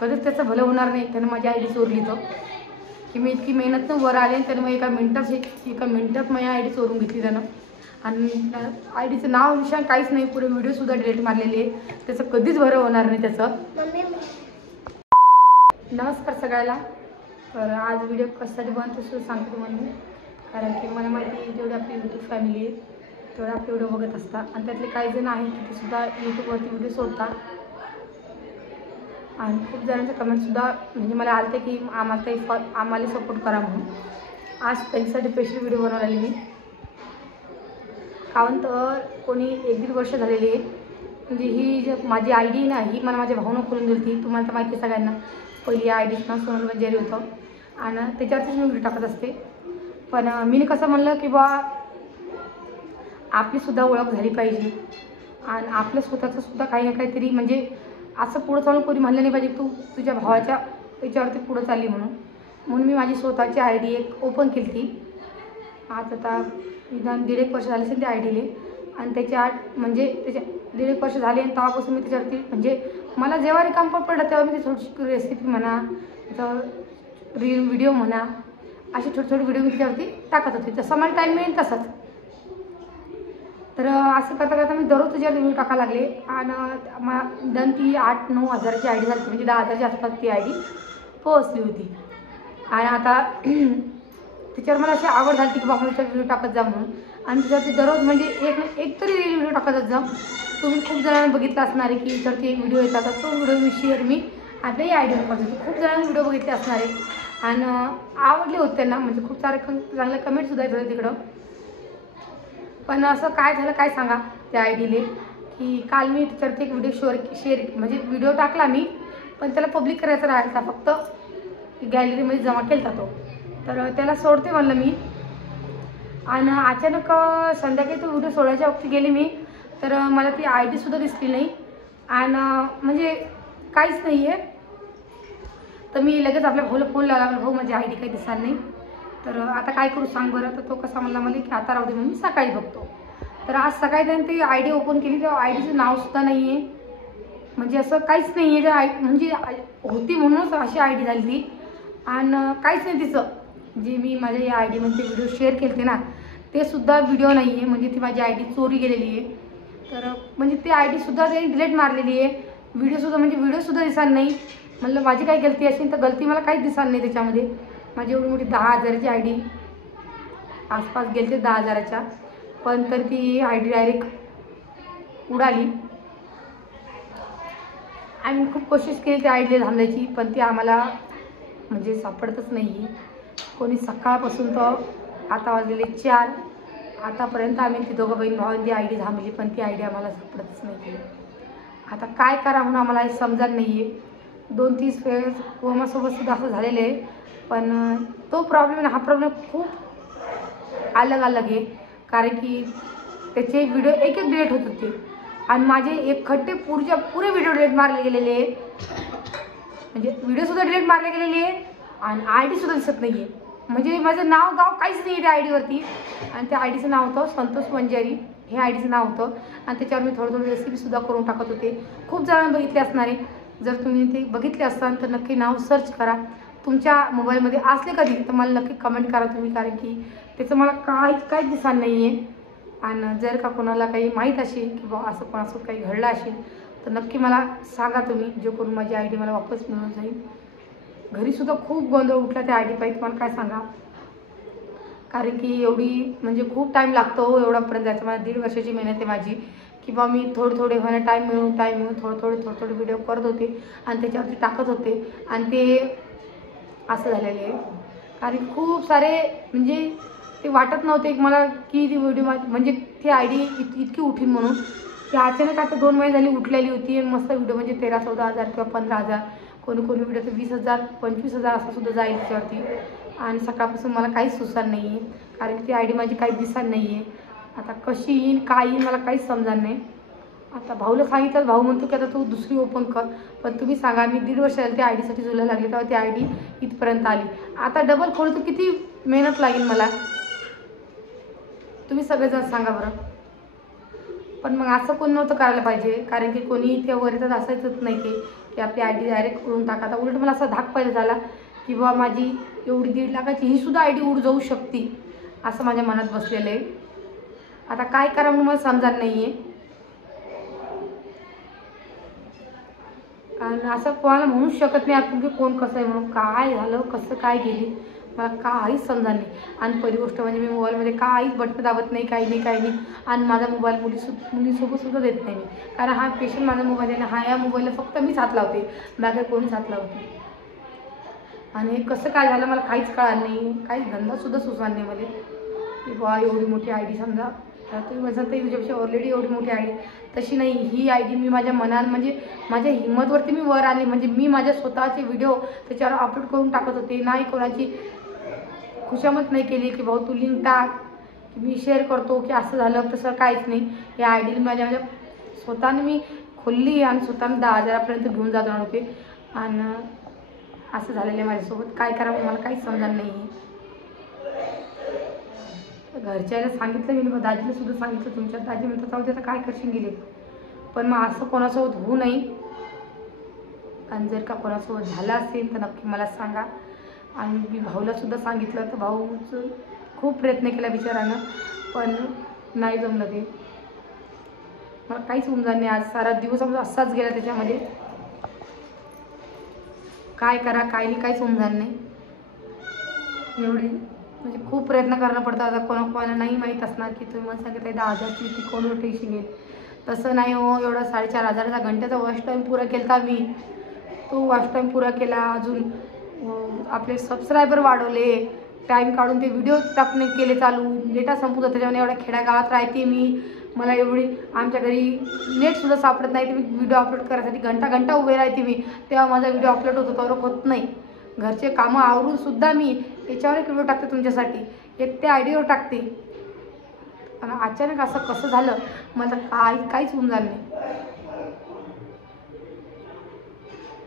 कधीच त्याचं भलं होणार नाही त्यानं माझी आय डी चोरली तर, की मी इतकी मेहनतनं वर आले त्यानं मग एका मिनटात माझी आय डी चोरून घेतली त्यानं. आणि आय डीचं नाव निशाण काहीच नाही, पुरे व्हिडिओसुद्धा डिलीट मारलेले आहे. त्याचं कधीच भरं होणार नाही त्याचं. नमस्कार सगळ्याला. तर आज व्हिडिओ कशासाठी बनतो सुद्धा सांगतो तुम्हाला मी, कारण की मला माहिती आहे जेवढी आपली यूट्यूब फॅमिली आहे तेवढे आपले व्हिडिओ बघत असतात आणि त्यातले काही जण आहेत की ते सुद्धा यूट्यूबवरती व्हिडिओ सोडतात. आणि खूप जणांचे कमेंटसुद्धा म्हणजे मला आले की आम्हाला सपोर्ट करा म्हणून. आज त्यांच्यासाठी स्पेशल व्हिडिओ बनवलेली मी. कारण तर कोणी 1-1.5 वर्ष झालेली आहे. म्हणजे ही जी माझी आय डी ना ही मला माझ्या भाऊनं खोलून दिली होती. तुम्हाला तर माहिती आहे सगळ्यांना. पहिली आय डीचं नाव सोनल बंजारी होतं आणि त्याच्यावरतीच मी व्हिडिओ टाकत असते. पण मी कसं म्हणलं की बा आपलीसुद्धा ओळख झाली पाहिजे आणि आपलं स्वतःचं सुद्धा काही ना काहीतरी म्हणजे असं पुढं चालून कोणी म्हणलं नाही पाहिजे तू तुझ्या भावाच्या याच्यावरती पुढं चालली म्हणून मी माझी स्वतःची आय डी एक ओपन केली ती. आता निदान 1.5 वर्ष झाले असेल त्या आय डीले. आणि त्याच्या म्हणजे 1.5 वर्ष झाले आणि तेव्हापासून मी त्याच्यावरती म्हणजे मला जेव्हा रिकाम पडलं तेव्हा मी थोडीशी रेसिपी म्हणा रील व्हिडिओ म्हणा असे छोटे व्हिडिओ मी त्याच्यावरती टाकत होते. जसं मला टाईम मिळेल तसंच. तर असं करता करता मी दररोज त्याच्यावर व्हिडिओ टाकायला लागले आणि दन ती 8-9 हजाराची आय डी झाली, म्हणजे 10 हजारच्या आसपास ती आय डी पोहोचली होती. आणि आता त्याच्यावर मला अशी आवड झाली की बाबा त्याच्यावर व्हिडिओ टाकत जा म्हणून. आणि त्याच्यावरती दररोज म्हणजे एक तरी व्हिडिओ टाकतच जा. तुम्ही खूप जणांना बघितलं असणार आहे की त्याच्यावरती एक व्हिडिओ येतात तो व्हिडिओ मी आपल्याही आय डीवर करत होते. खूप जणांनी व्हिडिओ बघितले असणार आहे आणि आवडले होते त्यांना, म्हणजे खूप सारे चांगले कमेंटसुद्धा येत होते तिकडं. पण असं काय झालं काय सांगा त्या आय डीले की काल मी त्याच्यावरती एक व्हिडिओ शेअर म्हणजे व्हिडिओ टाकला मी, पण त्याला पब्लिक करायचा राहायचा, फक्त गॅलरीमध्ये जमा केला तो. तर त्याला सोडते म्हणलं मी आणि अचानक संध्याकाळी तो व्हिडिओ सोडायच्या वक्ती गेले मी, तर मला ती आय डीसुद्धा दिसली नाही आणि म्हणजे काहीच नाही आहे. तर मी लगेच आपल्या भाऊला फोन लावला, भाऊ माझी आय डी काही दिसणार नाही, तर आता काय करू सांग बरं. तर तो कसा म्हणला की आता राहू दे म्हणून मी सकाळी बघतो. तर आज सकाळी त्याने ती आय डी ओपन केली तेव्हा आय डीचं नावसुद्धा नाही आहे, म्हणजे असं काहीच नाही आहे. म्हणजे होती म्हणूनच अशी आय डी झाली ती आणि काहीच नाही तिचं. जे मी माझ्या या आय डीमध्ये व्हिडिओ शेअर केले ना ते सुद्धा व्हिडिओ नाही आहे, म्हणजे ती माझी आय डी चोरी गेलेली आहे. तर म्हणजे ती आय डीसुद्धा त्यांनी डिलीट मारलेली आहे. व्हिडिओसुद्धा दिसणार नाही. म्हणलं माझी काही गलती असेल तर गलती मला काहीच दिसणार नाही त्याच्यामध्ये. माझी एवढी मोठी 10 हजाराची आय डी आसपास गेली ते 10 हजाराच्या, पण तर ती आय डी डायरेक्ट उडाली. आम्ही खूप कोशिश केली त्या आय डीला थांबण्याची, पण ती आम्हाला म्हणजे सापडतच नाही. कोणी सकाळपासून तर आता वाजलेले 4 आतापर्यंत आम्ही ती दोघं बहीण भावांनी आय डी थांबली, पण ती आय डी आम्हाला सापडतच नाही. आता काय करा म्हणून आम्हाला हे समजत नाही आहे. 2-3 वेळेस कोमासोबत सुद्धा असं झालेलं आहे, पण तो प्रॉब्लेम हा प्रॉब्लेम खूप अलग आहे. कारण की त्याचे व्हिडिओ एक डिलीट होत होते आणि माझे एक खड्डे पुरे व्हिडिओ डिलीट मारले गेलेले आहे. म्हणजे व्हिडिओसुद्धा डिलीट मारले गेलेले आहे आणि आय डीसुद्धा दिसत नाही आहे. म्हणजे माझं नाव गाव काहीच नाही आहे त्या आय डीवरती. आणि त्या आय डीचं नाव होतं संतोष बंजारी, हे आय डीचं नाव होतं. आणि त्याच्यावर मी थोडी रेसिपीसुद्धा करून टाकत होते. खूप जणांना बघितले असणार आहे. जर तुम्ही ते बघितले असताल तर नक्की नाव सर्च करा. तुमच्या मोबाईलमध्ये असले कधी तर मला नक्की कमेंट करा तुम्ही, कारण की त्याचं मला काहीच दिसणार नाही आहे. आणि जर का कोणाला काही माहीत असेल की बा असं कोणासोबत काही घडलं असेल तर नक्की मला सांगा तुम्ही, जे करून माझी आय डी मला वापस मिळून जाईल. घरीसुद्धा खूप गोंधळ उठला त्या आय डी पाहिजे तुम्हाला काय सांगा. कारण की एवढी म्हणजे खूप टाईम लागतो एवढापर्यंत जायचं. मला 1.5 वर्षाची मेहनत आहे माझी, किंवा मी थोडे होणं टाईम मिळून थोडे व्हिडिओ करत होते आणि त्याच्यावरती टाकत होते आणि ते असं झालेलं आहे. कारण खूप सारे म्हणजे ते वाटत नव्हते की मला की ती व्हिडिओ म्हणजे ती आय डी इतकी उठीन म्हणून. ती अचानक आता 2 महिने झाली उठलेली होती आणि मस्त व्हिडिओ म्हणजे 13-14 हजार किंवा 15 हजार, कोणी व्हिडिओ तर 20,000-25,000 असं सुद्धा जाईल त्याच्यावरती. आणि सकाळपासून मला काहीच सुचणार नाही आहे, कारण ती आय डी माझी काही दिसणार नाही आहे. आता कशी येईन काय येईन मला काहीच समजणार नाही. आता भाऊला सांगितलं, भाऊ म्हणतो की आता तू दुसरी ओपन कर. पण तुम्ही सांगा, मी 1.5 वर्ष झाली त्या आय डीसाठी झुलायला लागले तेव्हा ती आय डी इथपर्यंत आली. आता डबल खोलतो किती मेहनत लागेल मला, तुम्ही सगळेजण सांगा बरं. पण मग असं कोण नव्हतं करायला पाहिजे, कारण की कोणी इथे वर येतात असायचंच नाही की आपली आय डी डायरेक्ट उडून टाका. आता उलट मला असा धाक पहिले झाला की बाबा माझी एवढी 1.5 लाखाची ही सुद्धा आय डी उड जाऊ शकते, असं माझ्या मनात बसलेलं आहे. आता काय करा म्हणून मला समजणार नाही आहे. आणि असं कोणाला म्हणूच शकत नाही आपण की कोण कसं आहे म्हणून. काय झालं, कसं काय गेली, मला काहीच समजणार नाही. आणि पहिली गोष्ट म्हणजे मी मोबाईलमध्ये काहीच बटन दाबत नाही, काही नाही. आणि माझा मोबाईल मुलीसोबत सुद्धा देत नाही मी, कारण हा पेशंट माझा मोबाईल आहे ना, हा या मोबाईलला फक्त मीच हात लावते, बाकी कोणीच हात लावत नाही. आणि कसं काय झालं मला काहीच कळणार नाही, काहीच धंदासुद्धा सुचणार नाही मला की बा एवढी मोठी आय डी. समजा तर तुम्ही म्हणता तुझ्यापेक्षा ऑलरेडी एवढी मोठी आय डी, तशी नाही. ही आय डी मी माझ्या मनात म्हणजे माझ्या हिंमतवरती मी वर आले. म्हणजे मी माझ्या स्वतःचे व्हिडिओ त्याच्यावर अपलोड करून टाकत होते, नाही कोणाची खुशामत नाही केली की भाऊ तू लिंक टाक, की मी शेअर करतो, की असं झालं तसं काहीच नाही. या आय डी माझ्या स्वतःने मी खोलली आणि स्वतःने 10,000पर्यंत घेऊन जात होते. आणि असं झालेलं आहे माझ्यासोबत. काय करावं मला काहीच समजणार नाही आहे. घरच्याला सांगितलं मी, दाजीला सुद्धा सांगितलं. तुमच्या दाजी म्हणतात जाऊ आता काय करशील गेले, पण मग असं कोणासोबत होऊ नये. आणि जर का कोणासोबत झालं असेल तर नक्की मला सांगा. आणि मी भाऊला सुद्धा सांगितलं, तर भाऊचं खूप प्रयत्न केला बिचारानं, पण नाही जमलं ते. मला काहीच समजणार नाही. आज सारा दिवस असाच गेला त्याच्यामध्ये. काय करा काय नाही काहीच समजणार नाही. एवढी म्हणजे खूप प्रयत्न करणं पडतं. आता कोणाला नाही माहीत असणार की तुम्ही मला सांगितलं 10,000ची ती कोण टेन्शन घेईल, तसं नाही हो. एवढा 4,500चा घंट्याचा वॉच टाईम पुरा केला मी, तो वॉच टाईम पुरा केला. अजून आपले सबस्क्रायबर वाढवले, टाईम काढून ते व्हिडिओ टाकणे केले चालू. डेटा संपत होता त्याच्यामुळे. एवढ्या खेड्यागावात राहते मी, मला एवढी आमच्या घरी नेटसुद्धा सापडत नाही. मी व्हिडिओ अपलोड करायसाठी घंटा उभे राहते मी, तेव्हा माझा व्हिडिओ अपलोड होतो, तर होत नाही. घरचे कामं आवरून सुद्धा मी याच्यावर एक व्हिडिओ टाकते तुमच्यासाठी, एक त्या आय डीवर टाकते. आणि अचानक असं कसं झालं मला काहीच होऊन झालं नाही.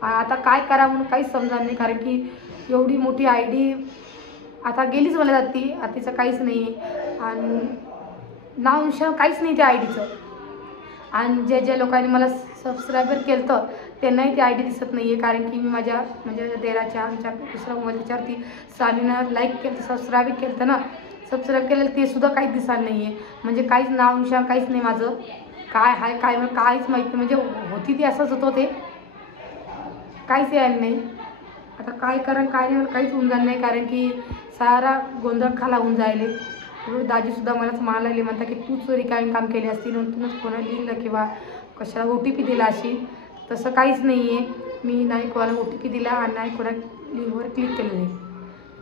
आता काय करा म्हणून काहीच समजणार नाही, कारण की एवढी मोठी आय डी आता गेलीच मला जाती. आता तिचं काहीच नाही आहे आणि नाव निशाण काहीच नाही त्या आय डीचं. आणि ज्या लोकांनी मला सबस्क्रायबर केलं तर त्यांनाही ती आय डी दिसत नाही आहे, कारण की मी माझ्या म्हणजे देराच्या आमच्या दुसऱ्या मोबाईलच्यावरती सालीनं लाईक केलं, सबस्क्राईब केलं ना, सबस्क्राईब केलेलं ते सुद्धा काहीच दिसणार नाही आहे. म्हणजे काहीच नाव निशाण काहीच नाही माझं. काय आहे काय मला काहीच माहीत नाही. म्हणजे होती ती असंच होतं ते, काहीच यायला नाही. आता काय करा काय नाही मला काहीच होऊन जाणार नाही, कारण की सारा गोंधळ खाला होऊन जायले. दाजीसुद्धा मलाच म्हणायला लागले, म्हणता की तूच चोरी काय काम केली असती, तुम्हीच कोणाला लिहिलं किंवा कशाला OTP दिला अशी. तसं काहीच नाही आहे. मी नाही कोणाला OTP दिला आणि नाही कोणा लिंकवर क्लिक केलं नाही.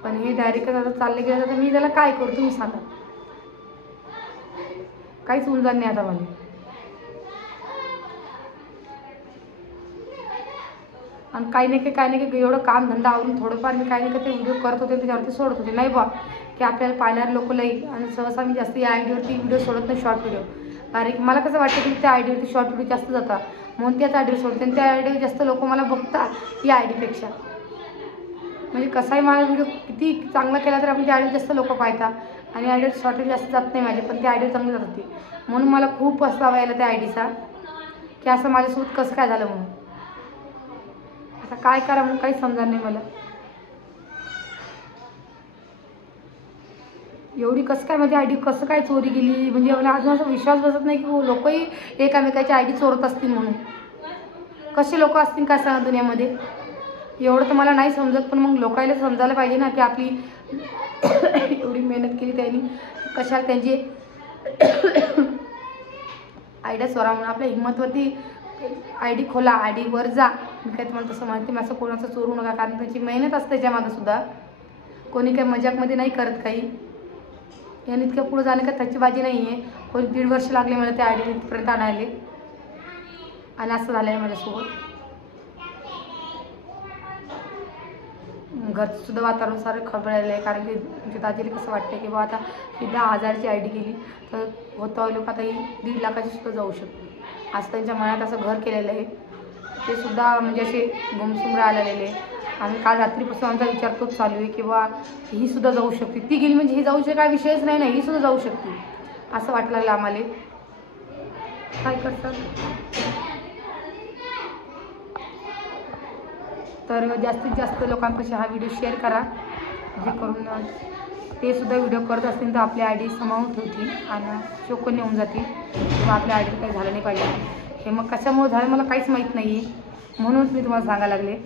पण हे डायरेक्टच आता चालले गेलं तर मी त्याला काय करू तुम्ही सांगा. काहीच होऊन जाणार नाही आता मला. आणि काही नाही एवढं काम धंदा आवरून थोडंफार मी काही नाही ते व्हिडिओ करत होते, त्याच्यावरती सोडत होते. नाही बा की आपल्याला पाहणारे लोक लई. आणि सहसा मी जास्त या आय डीवरती व्हिडिओ सोडत नाही, शॉर्ट व्हिडिओ. कारण की मला कसं वाटतं की त्या आय डीवरती शॉर्ट व्हिडिओ जास्त जातात, म्हणून त्याच आय डीवर सोडते. आणि त्या आय डीवर जास्त लोक मला बघतात या आय डीपेक्षा. म्हणजे कसाही माझा व्हिडिओ किती चांगला केला तर आपण त्या आय डीवर जास्त लोक पाहतात. आणि आय डीवर शॉर्ट जास्त जात नाही माझे, पण त्या आय डीवर चांगली जात होती. म्हणून मला खूप पस्तावा यायला त्या आय डीचा, की असं माझ्यासोबत कसं काय झालं म्हणून. आता काय करा म्हणून काही समजणार नाही मला. एवढी कसं काय माझी आय डी कसं काय चोरी गेली, म्हणजे मला अजून असा विश्वास बसत नाही की लोकही एकामेकाची आय डी चोरत असतील म्हणून. कसे लोक असतील का सांगा दुनियामध्ये, एवढं तर मला नाही समजत. पण मग लोकांना समजायला पाहिजे ना की आपली एवढी मेहनत केली त्यांनी, कशाला त्यांची आयडिया चोरा म्हणून. आपल्या हिंमतवरती आय डी खोला, आय डीवर जा. मी काय तुम्हाला तसं म्हणते, मी असं कोणाचं चोरू नका, कारण त्याची मेहनत असते त्याच्यामागं सुद्धा. कोणी काही मजाकमध्ये नाही करत काही. याने इतक्या पुढं जाणे का त्याची बाजी नाही आहे. कोणी 1.5 वर्ष लागले मला त्या आय डी इथपर्यंत आणायले, आणि असं झालं आहे माझ्यासोबत. घरचं सुद्धा वातावरण सारं खबळलेलं आहे, कारण की म्हणजे दाजीला कसं वाटतं की बा आता 10,000ची आय डी गेली तर होतं लोक आता ही 1.5 लाखाची सुद्धा जाऊ शकते. आज त्यांच्या मनात असं घर केलेलं आहे, ते सुद्धा म्हणजे असे गुमसुम राहिलेले. आम्ही काल रात्रीपासून आमचा विचार तोच चालू आहे की बा ही सुद्धा जाऊ शकते. ती गेली म्हणजे ही जाऊ शकते काय विषयच नाही ना, ही सुद्धा जाऊ शकते असं वाटलं लागलं आम्हाला. काय करतात तर जास्तीत जास्त लोकांपाशी हा व्हिडिओ शेअर करा, जे करून ते सुद्धा व्हिडिओ करत असतील तर आपली आय डी समावून ठेवतील आणि चोकून येऊन जातील किंवा आपल्या आय डी काही झालं नाही पाहिजे. हे मग कशामुळे झालं मला काहीच माहीत नाही आहे, म्हणूनच मी तुम्हाला सांगायला लागले.